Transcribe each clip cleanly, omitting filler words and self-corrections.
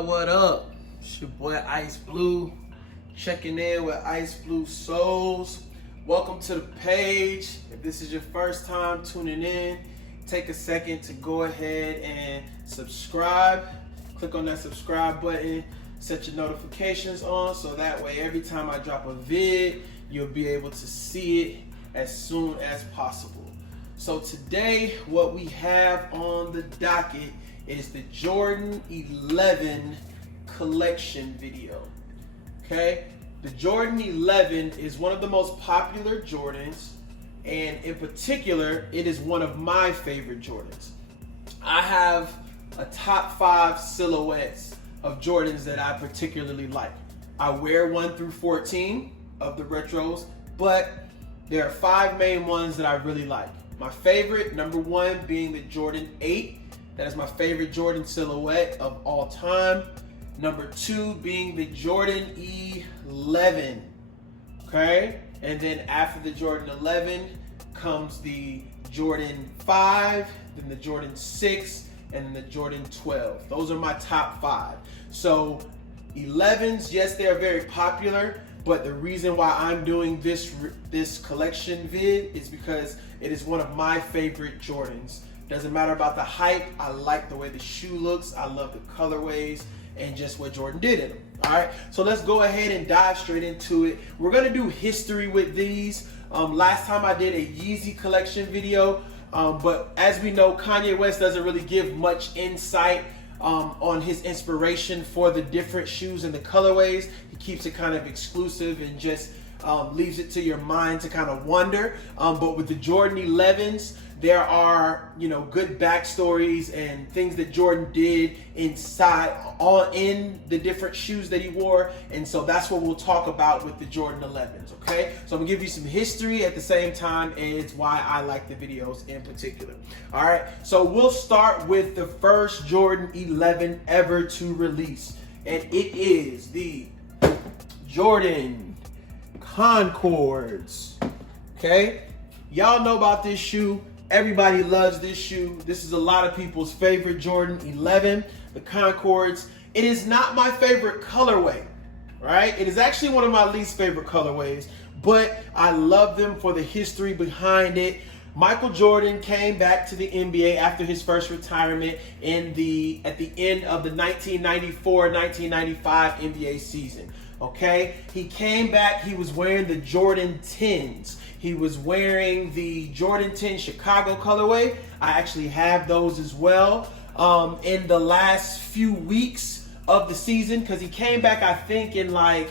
What up? It's your boy Ice Blue, checking in with Ice Blue Souls. Welcome to the page. If this is your first time tuning in, take a second to go ahead and subscribe. Click on that subscribe button, set your notifications on so that way every time I drop a vid, you'll be able to see it as soon as possible. So today, what we have on the docket is the Jordan 11 collection video. Okay, the Jordan 11 is one of the most popular Jordans, and in particular, it is one of my favorite Jordans. I have a top 5 silhouettes of Jordans that I particularly like. I wear 1 through 14 of the retros, but there are 5 main ones that I really like. My favorite, number 1 being the Jordan 8. That is my favorite Jordan silhouette of all time. Number 2 being the Jordan 11. Okay? And then after the Jordan 11 comes the Jordan 5, then the Jordan 6, and then the Jordan 12. Those are my top 5. So 11s, yes, they are very popular, but the reason why I'm doing this collection vid is because it is one of my favorite Jordans. Doesn't matter about the hype. I like the way the shoe looks. I love the colorways and just what Jordan did in them. All right, so let's go ahead and dive straight into it. We're gonna do history with these. Last time I did a Yeezy collection video, but as we know, Kanye West doesn't really give much insight on his inspiration for the different shoes and the colorways. He keeps it kind of exclusive and just leaves it to your mind to kind of wonder. But with the Jordan 11s, there are, good backstories and things that Jordan did inside, in the different shoes that he wore. And so that's what we'll talk about with the Jordan 11s, okay? So I'm gonna give you some history at the same time, and it's why I like the videos in particular. All right, so we'll start with the first Jordan 11 ever to release. And it is the Jordan Concords, okay? Y'all know about this shoe. Everybody loves this shoe. This is a lot of people's favorite Jordan 11, the Concords. It is not my favorite colorway, right? It is actually one of my least favorite colorways, but I love them for the history behind it. Michael Jordan came back to the NBA after his first retirement at the end of the 1994-1995 NBA season. Okay, he came back. He was wearing the Jordan 10s. He was wearing the Jordan 10 Chicago colorway. I actually have those as well. In the last few weeks of the season, because he came back, I think in like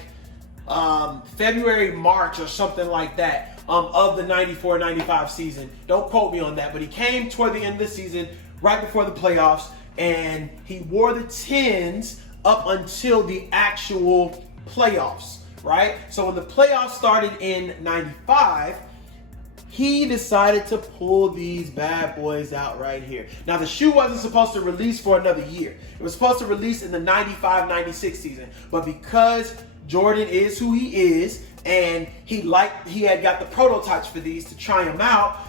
February, March, or something like that, of the 94-95 season. Don't quote me on that, but he came toward the end of the season, right before the playoffs, and he wore the 10s up until the actual playoffs, right? So when the playoffs started in 95, he decided to pull these bad boys out right here. Now, the shoe wasn't supposed to release for another year. It was supposed to release in the 95-96 season, but because Jordan is who he is, and he had got the prototypes for these to try them out,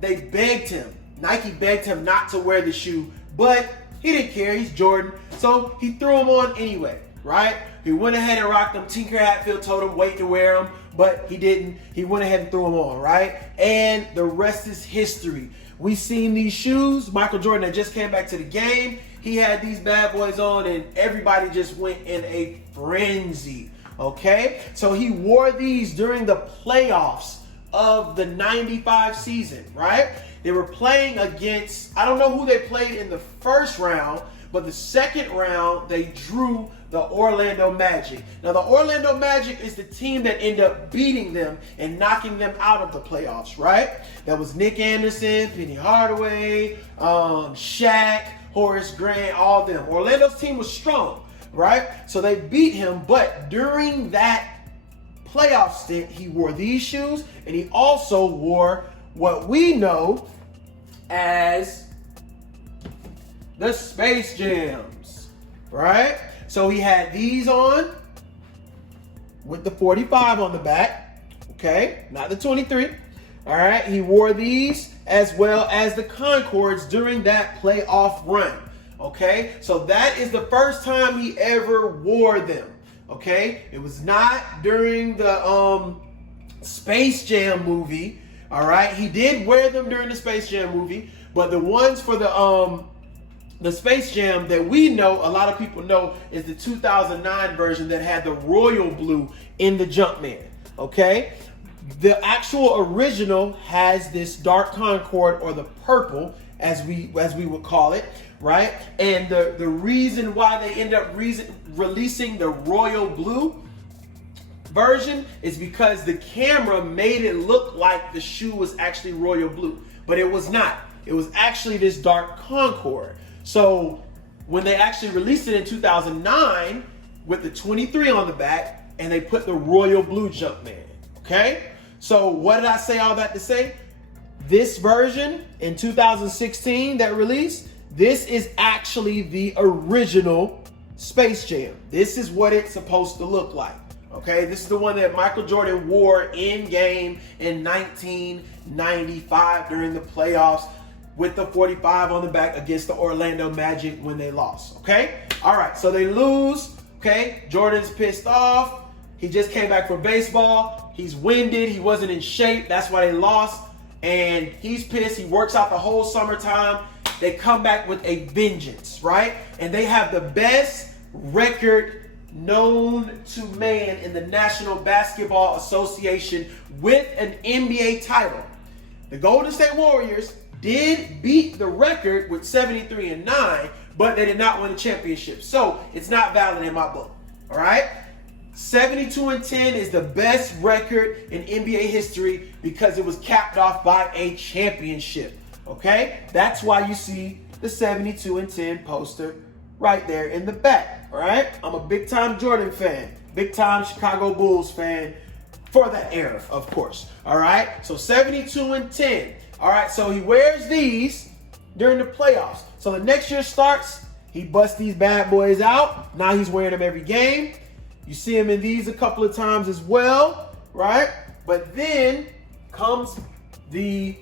Nike begged him not to wear the shoe, but he didn't care. He's Jordan, so he threw them on anyway, right? He went ahead and rocked them. Tinker Hatfield told him wait to wear them, but he didn't. He went ahead and threw them on, right? And the rest is history. We seen these shoes. Michael Jordan that just came back to the game. He had these bad boys on, and everybody just went in a frenzy, okay? So he wore these during the playoffs of the 95 season, right? They were playing against, I don't know who they played in the first round, but the second round, they drew the Orlando Magic. Now, the Orlando Magic is the team that ended up beating them and knocking them out of the playoffs, right? That was Nick Anderson, Penny Hardaway, Checc, Horace Grant, all of them. Orlando's team was strong, right? So they beat him, but during that playoff stint, he wore these shoes, and he also wore what we know as the Space Jams, right? So he had these on with the 45 on the back, okay? Not the 23, all right? He wore these as well as the Concords during that playoff run, Okay, so that is the first time he ever wore them. Okay, it was not during the Space Jam movie. All right, he did wear them during the Space Jam movie, but the ones for the Space Jam that we know, a lot of people know, is the 2009 version that had the royal blue in the Jumpman. Okay, the actual original has this dark Concord, or the purple, as we would call it, right? And the reason why they end up releasing the royal blue version is because the camera made it look like the shoe was actually royal blue, but it was not. It was actually this dark Concord. So when they actually released it in 2009 with the 23 on the back, and they put the royal blue Jumpman. Okay, so what did I say all that to say? This version in 2016 that released, this is actually the original Space Jam. This is what it's supposed to look like. Okay, this is the one that Michael Jordan wore in game in 1995 during the playoffs with the 45 on the back against the Orlando Magic when they lost. Okay, all right, so they lose. Okay, Jordan's pissed off. He just came back from baseball. He's winded. He wasn't in shape. That's why they lost. And he's pissed. He works out the whole summertime. They come back with a vengeance, right? And they have the best record known to man in the National Basketball Association with an NBA title. The Golden State Warriors did beat the record with 73-9, but they did not win the championship. So it's not valid in my book, all right? 72-10 is the best record in NBA history because it was capped off by a championship. Okay? That's why you see the 72-10 poster right there in the back. All right? I'm a big time Jordan fan, big time Chicago Bulls fan for that era, of course. All right? So 72-10. All right? So he wears these during the playoffs. So the next year starts, he busts these bad boys out. Now he's wearing them every game. You see him in these a couple of times as well, right? But then comes the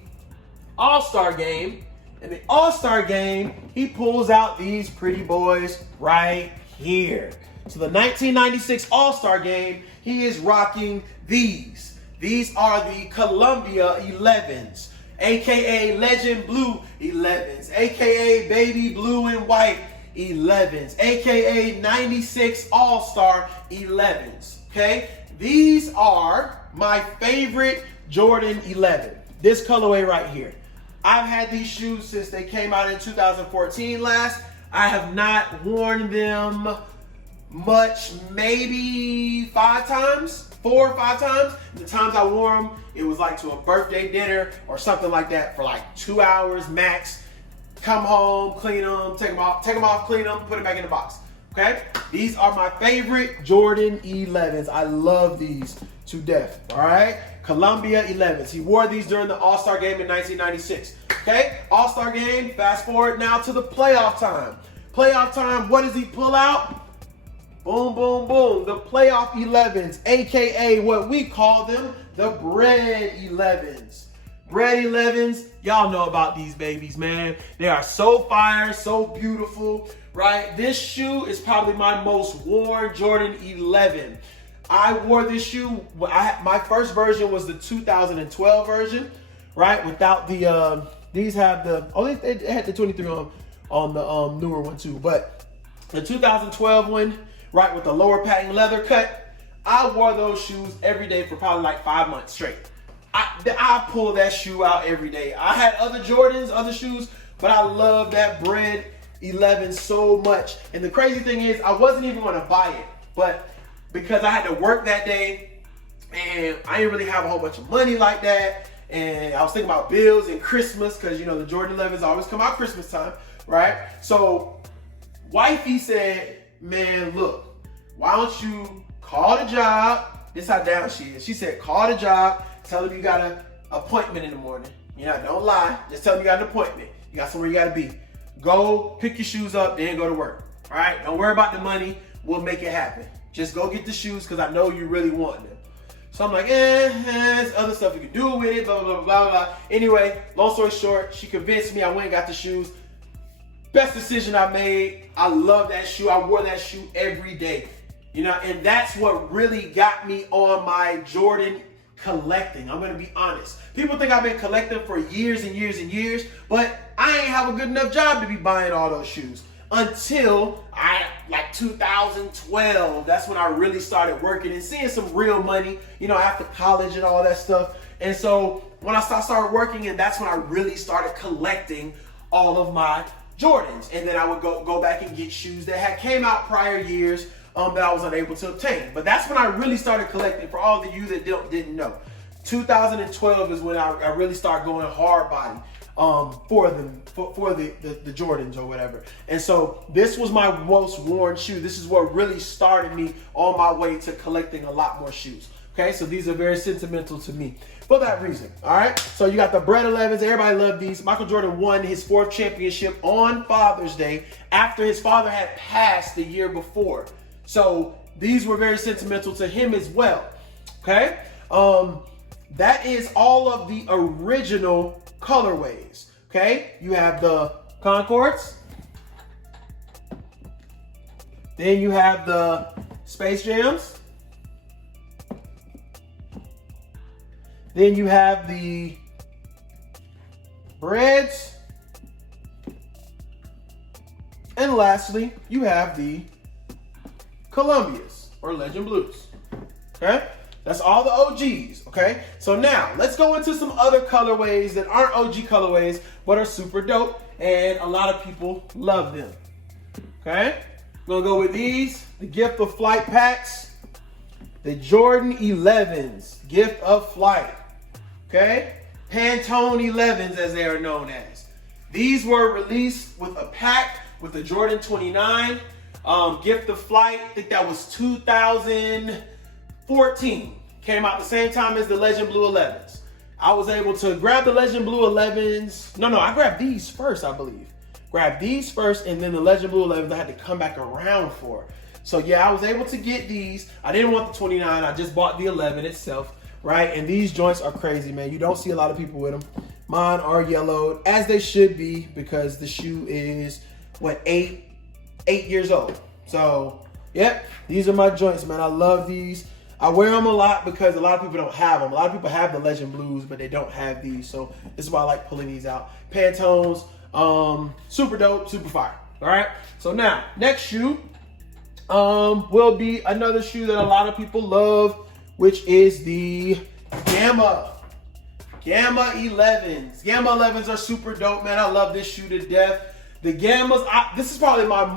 All-Star game. And the All-Star game, he pulls out these pretty boys right here. So the 1996 All-Star game, he is rocking these. These are the Columbia 11s, AKA Legend Blue 11s, AKA Baby Blue and White 11s, AKA 96 All-Star 11s, okay? These are my favorite Jordan 11, this colorway right here. I've had these shoes since they came out in 2014 last. I have not worn them much, maybe 4 or 5 times. The times I wore them, it was like to a birthday dinner or something like that for like 2 hours max. Come home, clean them, take them off, clean them, put it back in the box. Okay? These are my favorite Jordan 11s. I love these to death. All right? Columbia 11s. He wore these during the All-Star game in 1996. Okay? All-Star game. Fast forward now to the playoff time. Playoff time, what does he pull out? Boom, boom, boom. The playoff 11s, AKA what we call them, the bread 11s. Bread 11s, y'all know about these babies, man. They are so fire, so beautiful, right? This shoe is probably my most worn Jordan 11. I wore this shoe, my first version was the 2012 version, right? Without the, these have the, they had the 23 on the newer one too. But the 2012 one, right, with the lower patent leather cut, I wore those shoes every day for probably like 5 months straight. I pull that shoe out every day. I had other Jordans, other shoes, but I love that bread 11 so much. And the crazy thing is, I wasn't even going to buy it, but because I had to work that day and I didn't really have a whole bunch of money like that, and I was thinking about bills and Christmas because, you know, the Jordan 11s always come out Christmas time, right? So wifey said, man, look, why don't you call the job? This is how down she is. She said, call the job. Tell them you got an appointment in the morning. You know, don't lie. Just tell them you got an appointment. You got somewhere you got to be. Go pick your shoes up, then go to work. All right? Don't worry about the money. We'll make it happen. Just go get the shoes because I know you really want them. So I'm like, there's other stuff you can do with it, blah, blah, blah, blah, blah. Anyway, long story short, she convinced me. I went and got the shoes. Best decision I made. I love that shoe. I wore that shoe every day. You know, and that's what really got me on my Jordan collecting. I'm going to be honest. People think I've been collecting for years and years and years, but I ain't have a good enough job to be buying all those shoes until like 2012. That's when I really started working and seeing some real money, you know, after college and all that stuff. And so when I started working, and that's when I really started collecting all of my Jordans. And then I would go back and get shoes that had came out prior years that I was unable to obtain. But that's when I really started collecting. For all of you that didn't know, 2012 is when I really started going hard body for the Jordans or whatever. And so this was my most worn shoe. This is what really started me on my way to collecting a lot more shoes. Okay, so these are very sentimental to me for that reason. All right, so you got the Bread 11s. Everybody loved these. Michael Jordan won his 4th championship on Father's Day after his father had passed the year before. So these were very sentimental to him as well. Okay, that is all of the original colorways. Okay, you have the Concords, then you have the Space Jams, then you have the Breads, and lastly you have the Columbias or Legend Blues. Okay, that's all the OGs. Okay, so now let's go into some other colorways that aren't OG colorways but are super dope and a lot of people love them. Okay, I'm gonna go with these, the Gift of Flight packs, the Jordan 11s, Gift of Flight. Okay, Pantone 11s as they are known as. These were released with a pack with the Jordan 29. Gift of Flight, I think that was 2014. Came out the same time as the Legend Blue 11s. I was able to grab the Legend Blue 11s. No, I grabbed these first, I believe. Grabbed these first, and then the Legend Blue 11s I had to come back around for. So yeah, I was able to get these. I didn't want the 29. I just bought the 11 itself, right? And these joints are crazy, man. You don't see a lot of people with them. Mine are yellowed, as they should be, because the shoe is, what, 8 years old. So, yep, these are my joints, man. I love these. I wear them a lot because a lot of people don't have them. A lot of people have the Legend Blues, but they don't have these. So this is why I like pulling these out. Pantones, super dope, super fire. All right. So now, next shoe will be another shoe that a lot of people love, which is the Gamma 11s. Gamma 11s are super dope, man. I love this shoe to death. The Gammas, this is probably my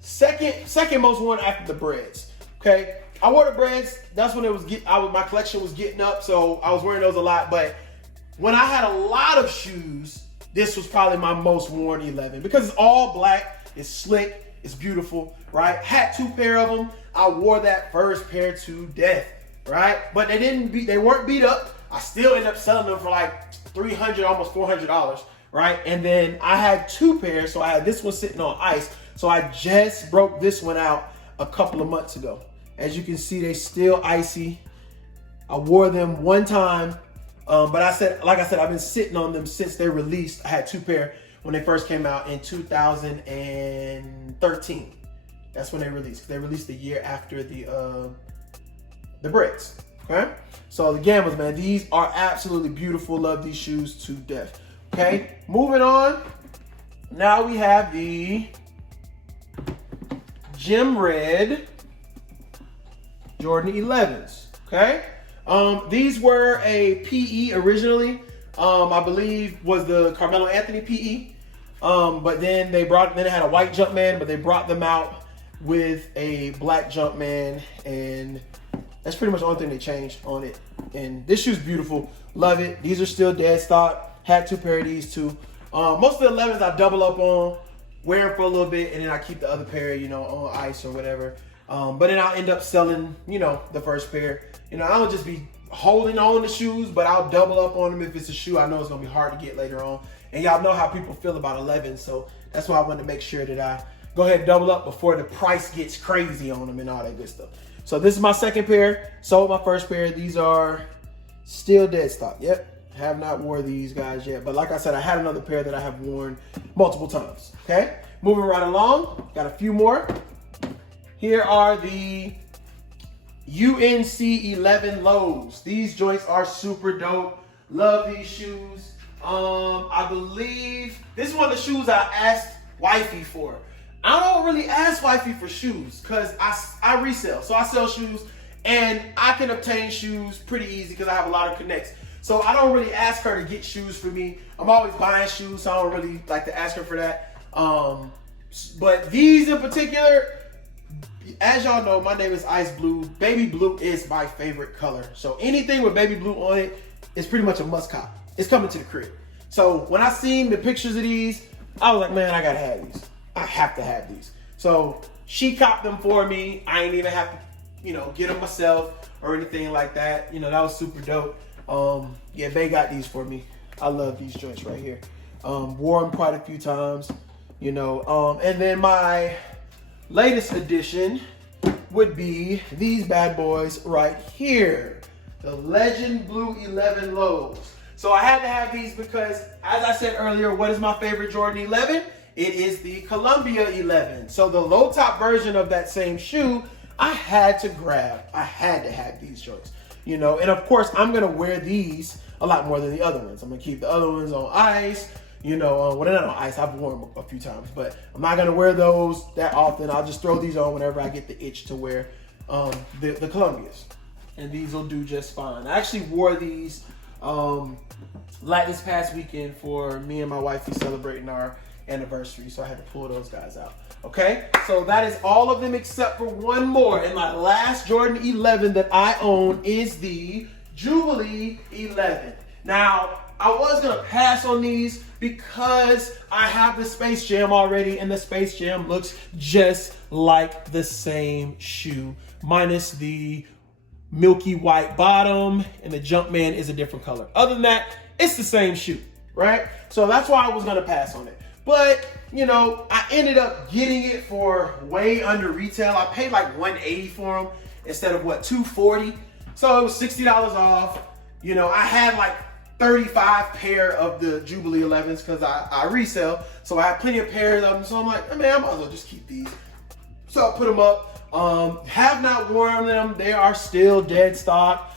second most worn after the Breads. Okay, I wore the Breads. That's when it was my collection was getting up, so I was wearing those a lot. But when I had a lot of shoes, this was probably my most worn 11 because it's all black, it's slick, it's beautiful, right? Had 2 pair of them. I wore that first pair to death, right? But they weren't beat up. I still ended up selling them for like $300, almost $400, right? And then I had 2 pairs, so I had this one sitting on ice. So I just broke this one out a couple of months ago. As you can see, they still icy. I wore them one time, but like I said, I've been sitting on them since they released. I had 2 pair when they first came out in 2013. That's when they released. They released the year after the Breads. Okay, so the Gammas, man, these are absolutely beautiful. Love these shoes to death. Okay, moving on. Now we have the Gem Red Jordan 11s. Okay, these were a PE originally. I believe was the Carmelo Anthony PE. But then they had a white Jumpman, but they brought them out with a black Jumpman, and that's pretty much the only thing they changed on it. And this shoe's beautiful. Love it. These are still dead stock. Had 2 pair of these too. Most of the 11s I double up on, wear them for a little bit, and then I keep the other pair, you know, on ice or whatever. But then I'll end up selling, you know, the first pair. You know, I don't just be holding on the shoes, but I'll double up on them if it's a shoe I know it's gonna be hard to get later on. And y'all know how people feel about 11, so that's why I wanted to make sure that I go ahead and double up before the price gets crazy on them and all that good stuff. So this is my second pair. Sold my first pair. These are still dead stock. Yep. Have not wore these guys yet. But like I said, I had another pair that I have worn multiple times. Okay, moving right along. Got a few more. Here are the UNC 11 lows. These joints are super dope. Love these shoes. I believe this is one of the shoes I asked wifey for. I don't really ask wifey for shoes because I resell. So I sell shoes and I can obtain shoes pretty easy because I have a lot of connects. So I don't really ask her to get shoes for me. I'm always buying shoes, so I don't really like to ask her for that. But these in particular, as y'all know, my name is Ice Blue. Baby blue is my favorite color. So anything with baby blue on it is pretty much a must cop. It's coming to the crib. So when I seen the pictures of these, I was like, man, I gotta have these. I have to have these. So she copped them for me. I ain't even have to, get them myself or anything like that. That was super dope. Yeah, they got these for me. I love these joints right here. Wore them quite a few times, and then my latest addition would be these bad boys right here. The Legend Blue 11 lows. So I had to have these because, as I said earlier, what is my favorite Jordan 11? It is the Columbia 11. So the low top version of that same shoe, I had to grab. I had to have these joints, and of course I'm gonna wear these a lot more than the other ones. I'm gonna keep the other ones on ice, well, they're not on ice. I've worn them a few times, but I'm not gonna wear those that often. I'll just throw these on whenever I get the itch to wear the Columbias, and these will do just fine. I actually wore these like this past weekend for me and my wife celebrating our anniversary, so I had to pull those guys out. Okay, so that is all of them except for one more, and my last Jordan 11 that I own is the Jubilee 11. Now, I was gonna pass on these because I have the Space Jam already, and the Space Jam looks just like the same shoe, minus the milky white bottom, and the Jumpman is a different color. Other than that, it's the same shoe, right? So that's why I was gonna pass on it. But, I ended up getting it for way under retail. I paid like $180 for them instead of $240. So it was $60 off. I had like 35 pair of the Jubilee 11s because I resell. So I have plenty of pairs of them. So I'm like, man, I might as well just keep these. So I put them up. Have not worn them. They are still dead stock.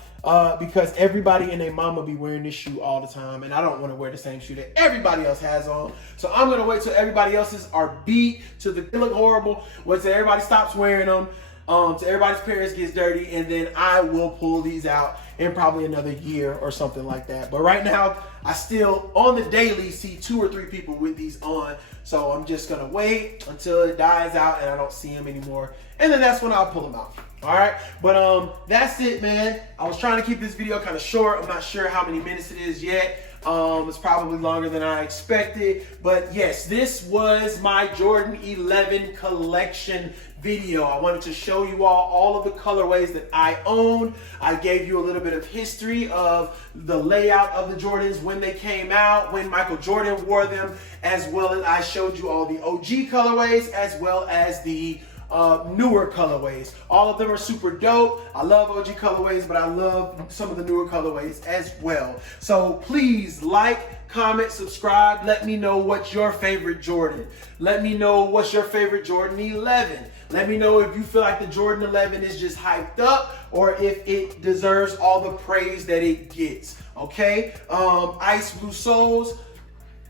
Because everybody and their mama be wearing this shoe all the time, and I don't want to wear the same shoe that everybody else has on. So I'm gonna wait till everybody else's are beat, till they look horrible, wait till everybody stops wearing them, till everybody's parents gets dirty, and then I will pull these out in probably another year or something like that. But right now, I still on the daily see 2 or 3 people with these on. So I'm just gonna wait until it dies out and I don't see them anymore, and then that's when I'll pull them out. All right, but that's it, man. I was trying to keep this video kind of short. I'm not sure how many minutes it is yet. It's probably longer than I expected, but yes, this was my Jordan 11 collection video. I wanted to show you all of the colorways that I own. I gave you a little bit of history of the layout of the Jordans when they came out, when Michael Jordan wore them, as well as I showed you all the OG colorways as well as the newer colorways. All of them are super dope. I love OG colorways, but I love some of the newer colorways as well. So please like, comment, subscribe. Let me know what's your favorite Jordan. Let me know what's your favorite Jordan 11. Let me know if you feel like the Jordan 11 is just hyped up or if it deserves all the praise that it gets. Okay? Ice Blue Soles.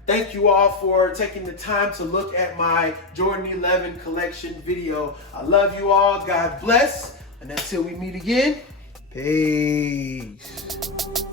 Thank you all for taking the time to look at my Jordan 11 collection video. I love you all. God bless. And until we meet again, peace.